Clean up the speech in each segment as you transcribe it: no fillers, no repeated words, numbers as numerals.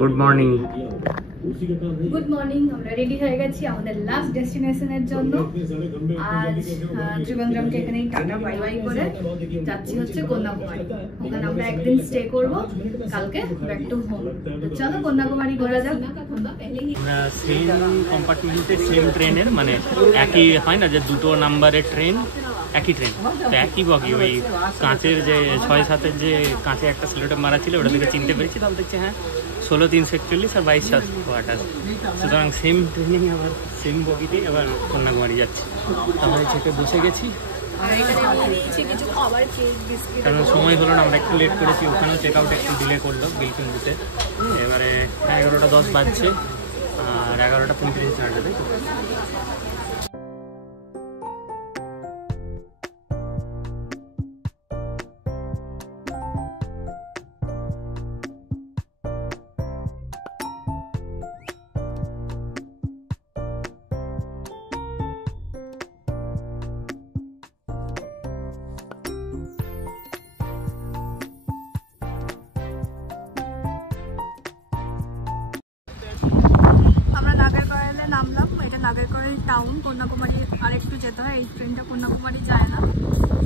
Good morning. Good morning. আমরা ready হয়ে গেছি আমাদের লাস্ট ডেস্টিনেশনের জন্য। আজ ত্রিবেন্দ্রমকে এখানেই টাটা বাই বাই করে যাচ্ছি হচ্ছে কন্যাকুমারী। ওখানে আমরা একদিন স্টে করব, কালকে ব্যাক টু হোম। তো চলো কন্যাকুমারী ঘোরা যাক। আমরা সেম কম্পার্টমেন্টে সেম ট্রেনের, মানে একই হয় না যে দুটো নাম্বারের ট্রেন, একই ট্রেন তো একই বগি। ওই কাঁচের যে 6-7-এর যে কাঁচে একটা সিলেটে মারা ছিল ওটা থেকে চিনতে পেরেছি। তাহলে দেখছি হ্যাঁ 16-341 আর 22-728। সুতরাং সেম ট্রেনেই আবার সেম বগিতেই আবার কন্যাকুমারী যাচ্ছি। তারপরে চেপে বসে গেছি, কারণ সময় হলো না, আমরা একটু লেট করেছি। ওখানেও চেক আউট একটু ডিলে করলো বিলকিং বুথে। এবারে 11টা 10 বাজছে আর 11টা 35 বাজবে, তাই তো? আমরা নাগেরকয়েলে নামলাম। এটা নাগেরকয়েল টাউন, কন্যাকুমারী আর একটু যেতে হয়। এই ট্রেনটা কন্যাকুমারী যায় না।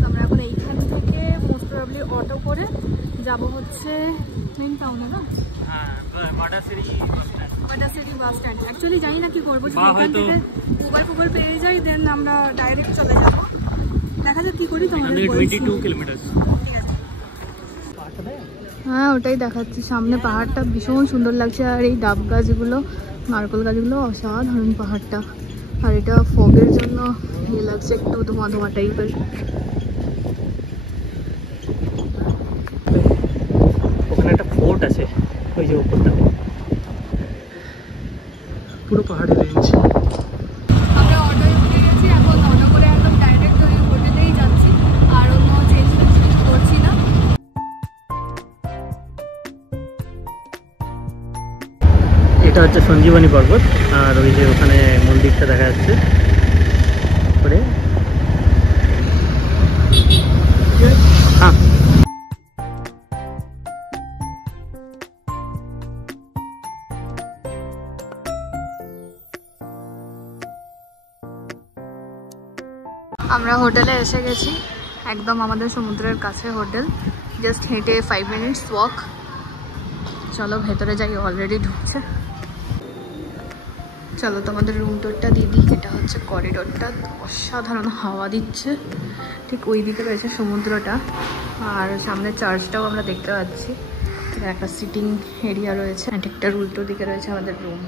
আমরা এখন এইখান থেকে মোস্ট প্রবাবলি অটো করে যাব হচ্ছে মেন টাউনে, না বাটাসিরি বাস স্ট্যান্ড। অ্যাকচুয়ালি জানি না কি করবো, যদি এখান থেকে উবার পেয়ে যাই দেন আমরা ডাইরেক্ট চলে যাবো। দেখা যাক কি করি। তোমাদের 22 কিলোমিটার। ঠিক আছে, হ্যাঁ ওটাই দেখাচ্ছি। সামনে পাহাড়টা ভীষণ সুন্দর লাগছে, আর এই ডাব গাছগুলো, নারকেল গাছগুলো অসাধারণ পাহাড়টা। আর এটা ফগের জন্য ইয়ে লাগছে, একটু ধোঁয়া ধোঁয়া টাইপের। ওখানে একটা ফোর্ট আছে, ওই যে উপরটা পুরো পাহাড়ে রেঞ্জ। আমরা অটোয় উঠে গেছি, এখন অটো করে একদম ডাইরেক্ট ওই হোটেলেই যাচ্ছি, আর অন্য চেঞ্জ করছি না। এটা হচ্ছে সঞ্জীবনী পর্বত, আর ওই যে ওখানে মন্দিরটা দেখা যাচ্ছে করে। হ্যাঁ আমরা হোটেলে এসে গেছি, একদম আমাদের সমুদ্রের কাছে হোটেল। জাস্ট হেঁটে 5 মিনিটস ওয়াক। চলো ভেতরে যাই, অলরেডি ঢুকছে। চলো তোমাদের রুম টুরটা দিয়ে দিই। এটা হচ্ছে করিডোরটা, অসাধারণ হাওয়া দিচ্ছে। ঠিক ওই দিকে রয়েছে সমুদ্রটা, আর সামনে চার্চটাও আমরা দেখতে পাচ্ছি। একটা সিটিং এরিয়া রয়েছে, একটা উল্টো দিকে রয়েছে আমাদের রুম।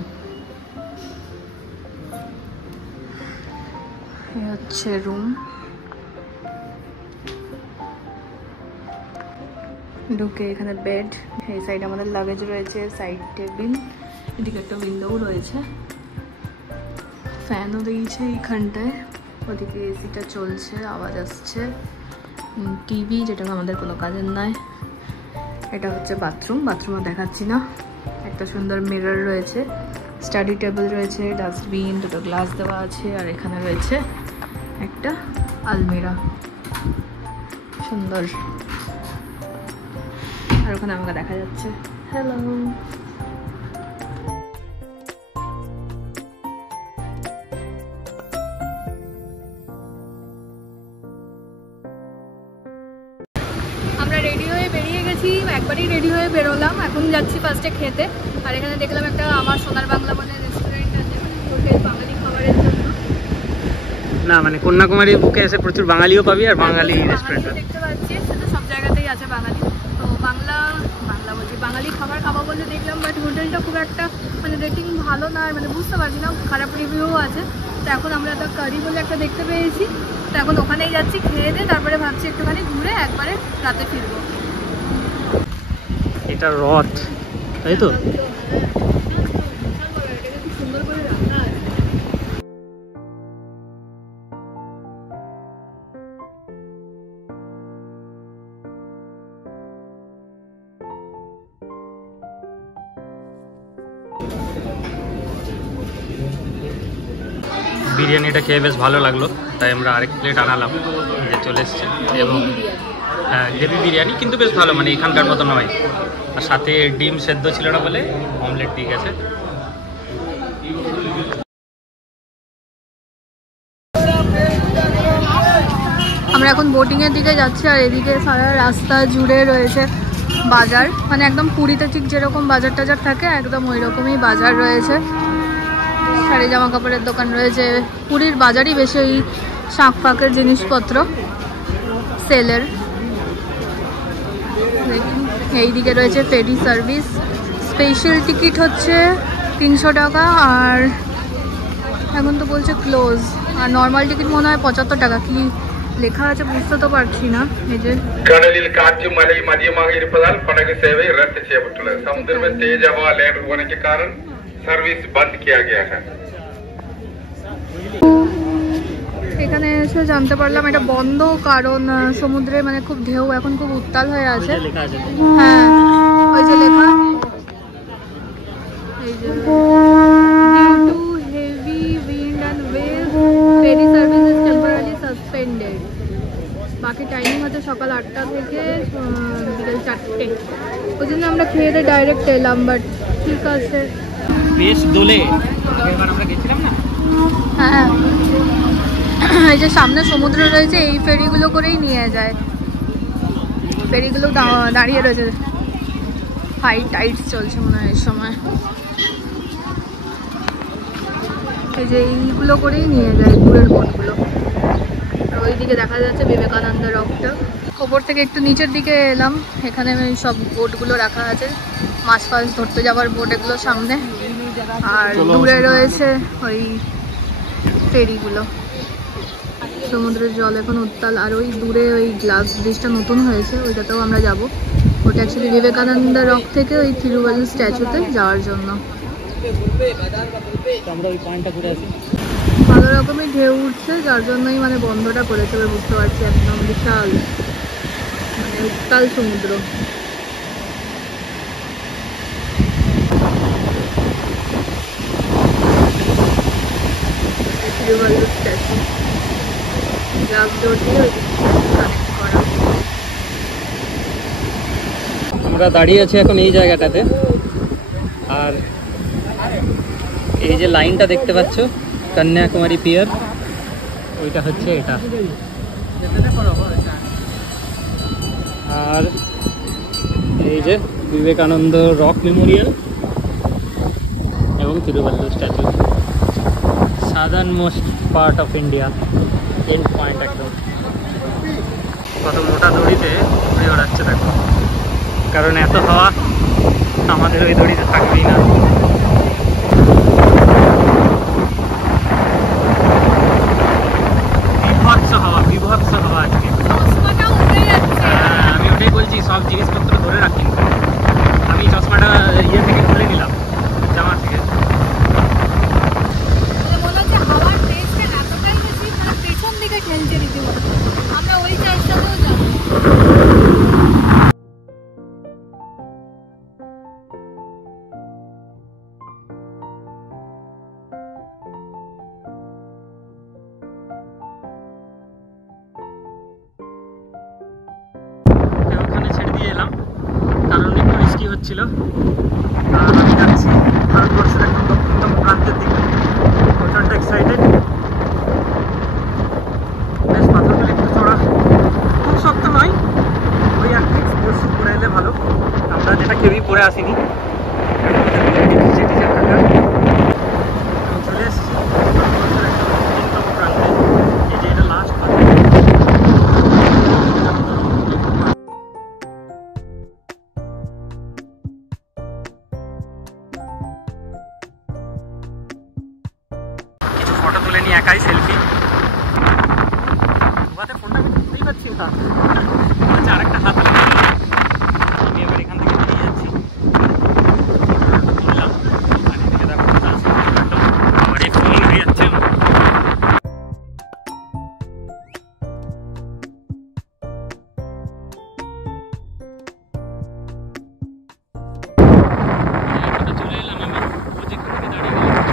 এই হচ্ছে রুম। ঢুকে এখানে বেড, এই সাইডে আমাদের লাগেজ রয়েছে, সাইড টেবিল, এদিকে একটা উইন্ডোও রয়েছে, ফ্যানও দিয়েছে এইখানটায়। ওদিকে এসিটা চলছে, আওয়াজ আসছে। টিভি, যেটা আমাদের কোনো কাজের নয়। এটা হচ্ছে বাথরুম, বাথরুমও দেখাচ্ছি না। একটা সুন্দর মিরর রয়েছে, স্টাডি টেবিল রয়েছে, ডাস্টবিন, দুটো গ্লাস দেওয়া আছে, আর এখানে রয়েছে একটা আলমিরা, সুন্দর। আর ওখানে আমাকে দেখা যাচ্ছে। হ্যালো, আমরা রেডি হয়ে বেরিয়ে গেছি। একবারই রেডি হয়ে বেরোলাম, এখন যাচ্ছি ফার্স্টে খেতে। আর এখানে দেখলাম একটা আমার সোনার বাংলা বলে রেস্টুরেন্ট আছে, হোটেল, বাঙালি খাবারের জন্য। না মানে কন্যাকুমারী বুকে এসে প্রচুর বাঙালিও পাবি, আর বাঙালি রেস্টুরেন্ট দেখতে পাচ্ছি, সেটা সব জায়গাতেই আছে বাঙালি। তো বাংলা বলছি, বাঙালি খাবার খাবো বলে দেখলাম, বাট হোটেলটা খুব একটা মানে রেটিং ভালো না, আর মানে বুঝতে পারছি না, খারাপ রিভিউও আছে। তো এখন আমরা একটা কারি বলে একটা দেখতে পেয়েছি, তো এখন ওখানেই যাচ্ছি খেয়ে দিয়ে। তারপরে ভাবছি একটুখানি ঘুরে একবারে রাতে ফিরবো। এটা রথ, তাই তো? সুন্দর করে রান্না আছে। বিরিয়ানিটা খেয়ে বেশ ভালো লাগলো, তাই আমরা আরেক প্লেট আনালাম, যে চলে এসছে। এবং গ্রেভি বিরিয়ানি কিন্তু বেশ ভালো, মানে এখানকার মতো নয়। আর সাথে ডিম সেদ্ধ ছিল না বলে অমলেট দিয়ে গেছে। আমরা এখন বোটিং এর দিকে যাচ্ছি আর এদিকে সারা রাস্তা জুড়ে রয়েছে বাজার, মানে একদম পুরীতে ঠিক যেরকম বাজার টাজার থাকে একদম ওই রকমই বাজার রয়েছে। শাড়ি জামা কাপড়ের দোকান রয়েছে, পুরীর বাজারই বেশি ওই শাঁখ ফাঁকের জিনিসপত্র সেলের। এইদিকে রয়েছে ফেরি সার্ভিস, স্পেশাল টিকিট হচ্ছে 300 টাকা আর এখন তো বলছে ক্লোজ, আর নর্মাল টিকিট মনে হয় 75 টাকা। কি লেখা আছে বুঝতে তো পারছি না। এই যে கடலில் காற்று மழை மதியமாக இருப்பதால் படகு சேவை ரத்து செய்யப்பட்டுள்ளது. समुद्र में तेज हवा लहर होने के कारण सर्विस बंद किया गया है। এখানে এসে জানতে পারলাম এটা বন্ধ, কারণ সমুদ্রে মানে খুব ঢেউ, এখন খুব উত্তাল হয়ে আছে। হ্যাঁ ওই যে লেখা, এই যে due to heavy wind and waves ferry service is temporarily suspended। বাকি টাইমিং হচ্ছে সকাল 8টা থেকে বিকেল 4টে। ওই জন্য আমরা খেয়ে দিয়ে ডাইরেক্ট এলাম, বাট ঠিক আছে। বেশ দোলে আগেরবার আমরা গেছিলাম না। হ্যাঁ এই যে সামনে সমুদ্র রয়েছে, এই ফেরিগুলো করেই নিয়ে যায়। ফেরিগুলো দাঁড়িয়ে রয়েছে, হাই টাইডস চলছে মনে হয় এই সময়। এই যে এইগুলো করেই নিয়ে যায় দূরের বোটগুলো। আর ওইদিকে দেখা যাচ্ছে বিবেকানন্দ রকটা। ওপর থেকে একটু নিচের দিকে এলাম, এখানে সব বোটগুলো রাখা আছে, মাছ ফাছ ধরতে যাওয়ার বোট এগুলো সামনে, আর দূরে রয়েছে ওই ফেরিগুলো। সমুদ্রের জল এখন উত্তাল, আর ওই দূরে ওই গ্লাস ব্রিজটা নতুন হয়েছে, ওইটাতেও আমরা যাব। ওটা অ্যাকচুয়ালি বিবেকানন্দ রক থেকে ওই থিরুভাল্লুর স্ট্যাচুতে যাওয়ার জন্য। ভালো রকমের ঢেউ উঠছে, যার জন্যই মানে বন্ধটা করেছে বুঝতে পারছি। একদম বিশাল মানে উত্তাল সমুদ্র। থিরুভাল্লুর স্ট্যাচু গ্লাস ডোর দিয়ে কানেক্ট করা। আমরা দাঁড়িয়ে আছি এখন এই জায়গাটাতে, আর এই যে লাইনটা দেখতে পাচ্ছ কন্যাকুমারী পিয়ার, ওইটা হচ্ছে এটা। আর এই যে বিবেকানন্দ রক মেমোরিয়াল এবং Tiruvallur statue, southern most part of India, end point একদম। কত মোটা দড়িতে ঘুরে বেড়াচ্ছে দেখো, কারণ এত হাওয়া আমাদের ওই দড়িতে থাকবেই না। বিভৎস হাওয়া আজকে। আমি ওটাই বলছি, সব জিনিসপত্র ধরে রাখি। আমি চশমাটা ইয়ে থেকে খুলে নিলাম, জামা থেকে। পেছন দিকে খেলছে রীতিমতো, আমরা ওই চাষটাতেও যাবো। হচ্ছিল, আর আমি যাচ্ছি ভারতবর্ষের একদম দক্ষিণতম প্রান্তের দিকে। প্রচণ্ড এক্সাইটেড। বেশ পাথরগুলো একটু চড়া, খুব শক্ত নয়, ওই আর কি স্পোর্টস পরে এলে ভালো। আমরা যেটা কেউই পরে আসিনি, চলে এসেছি ভারতবর্ষের একদম দক্ষিণতম প্রান্তে। এই যে এটা লাস্ট ফটো তুলে নিয়ে একাই সেলফি। ধোয়াতে ফোনটা আমি তুলতেই পারছি না। আচ্ছা, আরেকটা হাত আমি এবার এখান থেকে বেরিয়ে যাচ্ছি। তুললাম আর এদিকে দেখো আবার এই ফোন হয়ে যাচ্ছে। চলে এলাম আমি, ও যেখান থেকে দাঁড়িয়ে গেলাম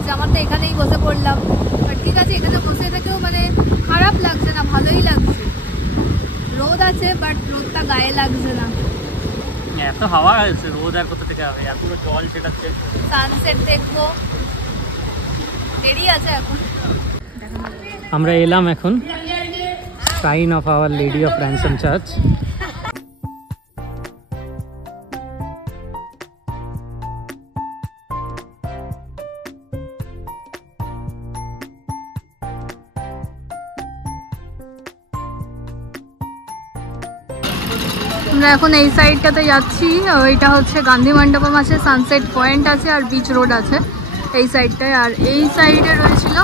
লাগছে, আমার তো এখানেই বসে পড়লাম। বাট ঠিক আছে, এখানে বসে থেকেও মানে খারাপ লাগছে না, ভালোই লাগছে। রোদ আছে বাট রোদটা গায়ে লাগছে না। এত হাওয়া আছে, রোদ আর কোথা থেকে হবে, এত জল সেটাচ্ছে। সানসেট দেখবো, দেরি আছে এখন। আমরা এলাম এখন sign of Our Lady of Ransom Church. আমরা এখন এই সাইডটাতে যাচ্ছি, ওইটা হচ্ছে গান্ধী মণ্ডপম আছে, সানসেট পয়েন্ট আছে আর বিচ রোড আছে এই সাইডটায়। আর এই সাইডে রয়েছিল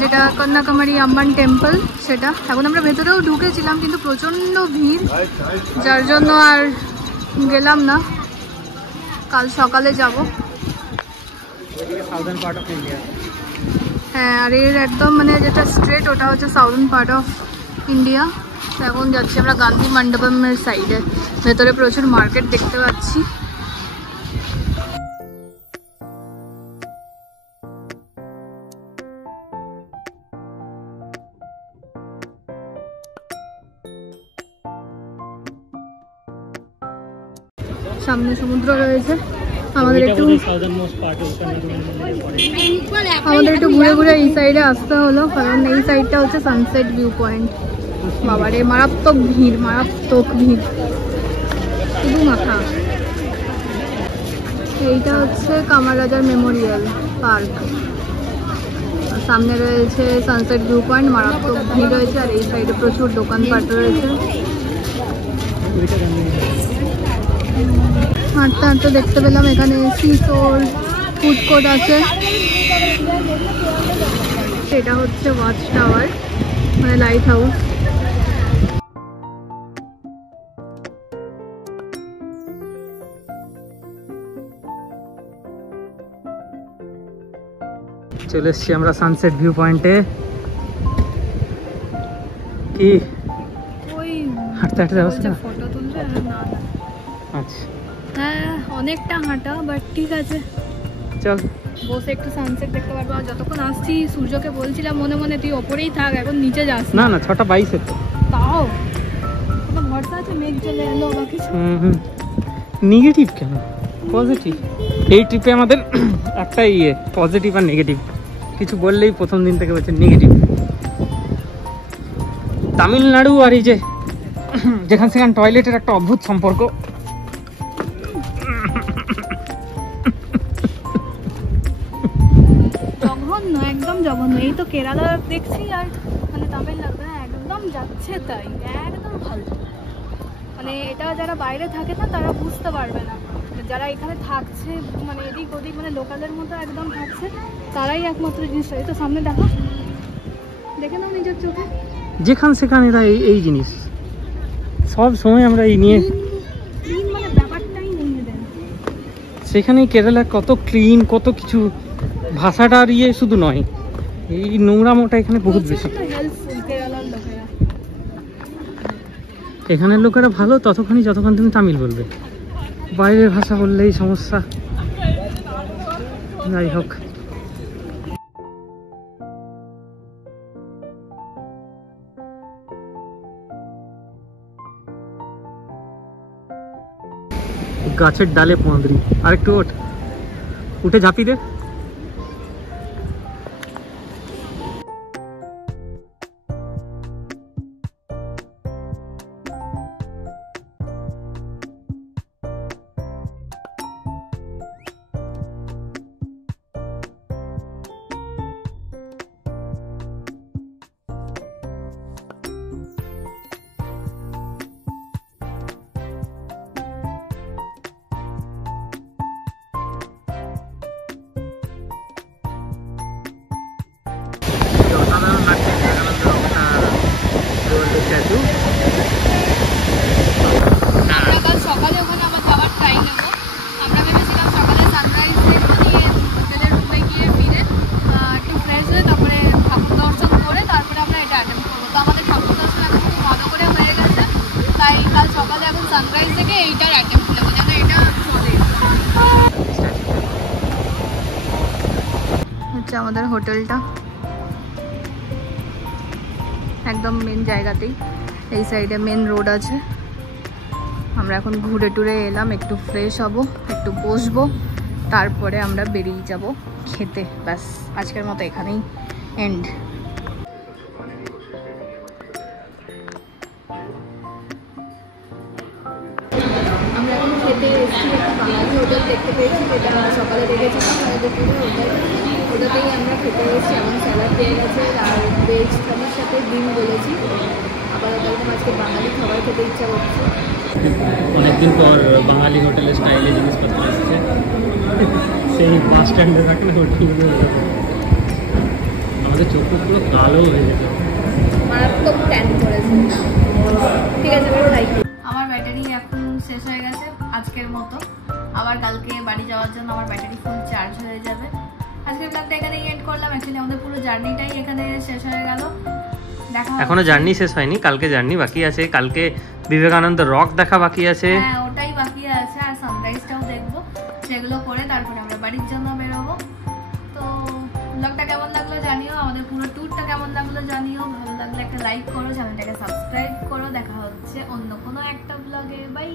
যেটা কন্যাকুমারী আম্বান টেম্পল, সেটা। এখন আমরা ভেতরেও ঢুকেছিলাম কিন্তু প্রচণ্ড ভিড়, যার জন্য আর গেলাম না, কাল সকালে যাব। হ্যাঁ, আর এর একদম মানে যেটা স্ট্রেট ওটা হচ্ছে সাউদার্ন পার্ট অফ ইন্ডিয়া। এখন যাচ্ছি আমরা গান্ধী মণ্ডপমের সাইডে, ভেতরে প্রচুর মার্কেট দেখতে পাচ্ছি। সামনে সমুদ্র রয়েছে, আমাদের একটু ঘুরে ঘুরে এই সাইডে আসতে হলো, কারণ এই সাইডটা হচ্ছে সানসেট ভিউ পয়েন্ট। বাবারে মারাত্মক ভিড়, মারাত্মক ভিড়, শুধু মাথা। এইটা হচ্ছে কামারাজার মেমোরিয়াল পার্ক, সামনে রয়েছে সানসেট ভিউ পয়েন্ট, মারাত্মক ভিড় রয়েছে। আর এই সাইডে প্রচুর দোকানপাট রয়েছে। হাঁটতে হাঁটতে দেখতে পেলাম এখানে সিসোর ফুড কোর্ট আছে। এটা হচ্ছে ওয়াচ টাওয়ার, মানে লাইট হাউস। চলে এসছি আমরা সানসেট ভিউ পয়েন্টে। কি ওই হাঁটতে হাঁটতে যাচ্ছে না? ফটো তুলবে না? আচ্ছা, হ্যাঁ অনেকটা হাঁটা, বাট ঠিক আছে, চল বসে একটু সানসেট দেখতে পারবো। আর যতক্ষণ আসছি সূর্যকে বলছিলাম মনে মনে তুই ওপরেই থাক, এখন নিচে যাস না। না 6:22 তো, তাও কোনো ভরসা আছে? মেঘ চলে এলো বা কিছু? নেগেটিভ কেন, পজিটিভ। এই ট্রিপে আমাদের একটাই পজিটিভ আর নেগেটিভ। কিছু বললেই প্রথম দিন থেকে বলছে নেগেটিভ। তামিলনাড়ু আর এই যে যেখান সেখান টয়লেটের একটা অদ্ভুত সম্পর্ক। জঘন্য, একদম জঘন্য। এই তো কেরালা দেখছি আর মানে তামিলনাড়ু একদম যাচ্ছে তাই, একদম ফালতু। মানে এটা যারা বাইরে থাকে না তারা বুঝতে পারবে না, যারা এখানে থাকছে মানে এদিক ওদিক মানে লোকালের মতো একদম থাকছে, তারাই একমাত্র জিনিসটা। এই তো সামনে দেখো, দেখে নাও নিজের চোখে, যেখান সেখানে এরা এই জিনিস সব সময় আমরা এই নিয়ে মানে ব্যাপারটাই নিয়ে দেন। সেখানেই কেরালা কত ক্লিন, কত কিছু। ভাষাটার শুধু নয়, এই নোংরামোটা এখানে বহুত বেশি। হেল্পফুল কেরালার লোকেরা, এখানের লোকেরা ভালো ততক্ষণই যতক্ষণ তুমি তামিল বলবে, বাইরের ভাষা বললেই সমস্যা। যাই হোক, গাছের ডালে পোঁদরি। আরেকটু উঠে ঝাঁপি দে। হচ্ছে আমাদের হোটেলটা, একদম মেন জায়গাতেই। এই সাইডে মেন রোড আছে। আমরা এখন ঘুরে টুরে এলাম, একটু ফ্রেশ হব, একটু বসবো, তারপরে আমরা বেরিয়ে যাব খেতে। ব্যাস আজকের মতো এখানেই এন্ড। আমরা এখন খেতে এসেছি একটা বাঙালি হোটেল দেখতে পেয়েছি, যেটা সকালে দেখেছিলাম দুপুরে হোটেল, ওটাতেই আমরা খেতে এসেছি। এমন স্যালাড পেয়ে গেছে আর ভেজ থালির সাথে ডিম বলেছি। আবার ওরকম আজকে বাঙালি খাবার খেতে ইচ্ছা করছে। অনেকদিন পর বাঙালি হোটেলের স্টাইলে জিনিসপত্র আসছে। সেই বাস স্ট্যান্ডে থাকলে হোটেলগুলো আমাদের চোখ পুরো কালো হয়ে গেছে, মারাত্মক ট্যান করেছে। ঠিক আছে, এবার খাই। আমার ব্যাটারি এখন শেষ হয়ে গেছে আজকের মতো। আবার কালকে বাড়ি যাওয়ার জন্য আমার ব্যাটারি ফুল চার্জ হয়ে যাবে। আজকের ব্লগটা এখানেই এন্ড করলাম। অ্যাকচুয়ালি আমাদের পুরো জার্নিটাই এখানে শেষ হয়ে গেল। দেখা এখনো জার্নি শেষ হয়নি, কালকে জার্নি বাকি আছে। কালকে বিবেকানন্দ রক দেখা বাকি আছে। হ্যাঁ, ওটাই বাকি আছে। আর সানরাইজটাও দেখবো। সেগুলো করে তারপরে আমরা বাড়ির জন্য বেরোবো। তো ব্লগটা কেমন লাগলো জানিও, আমাদের পুরো ট্যুরটা কেমন লাগলো জানিও। ভালো লাগলে একটা লাইক করো, চ্যানেলটাকে সাবস্ক্রাইব করো। দেখা হচ্ছে অন্য কোনো একটা ব্লগে। বাই।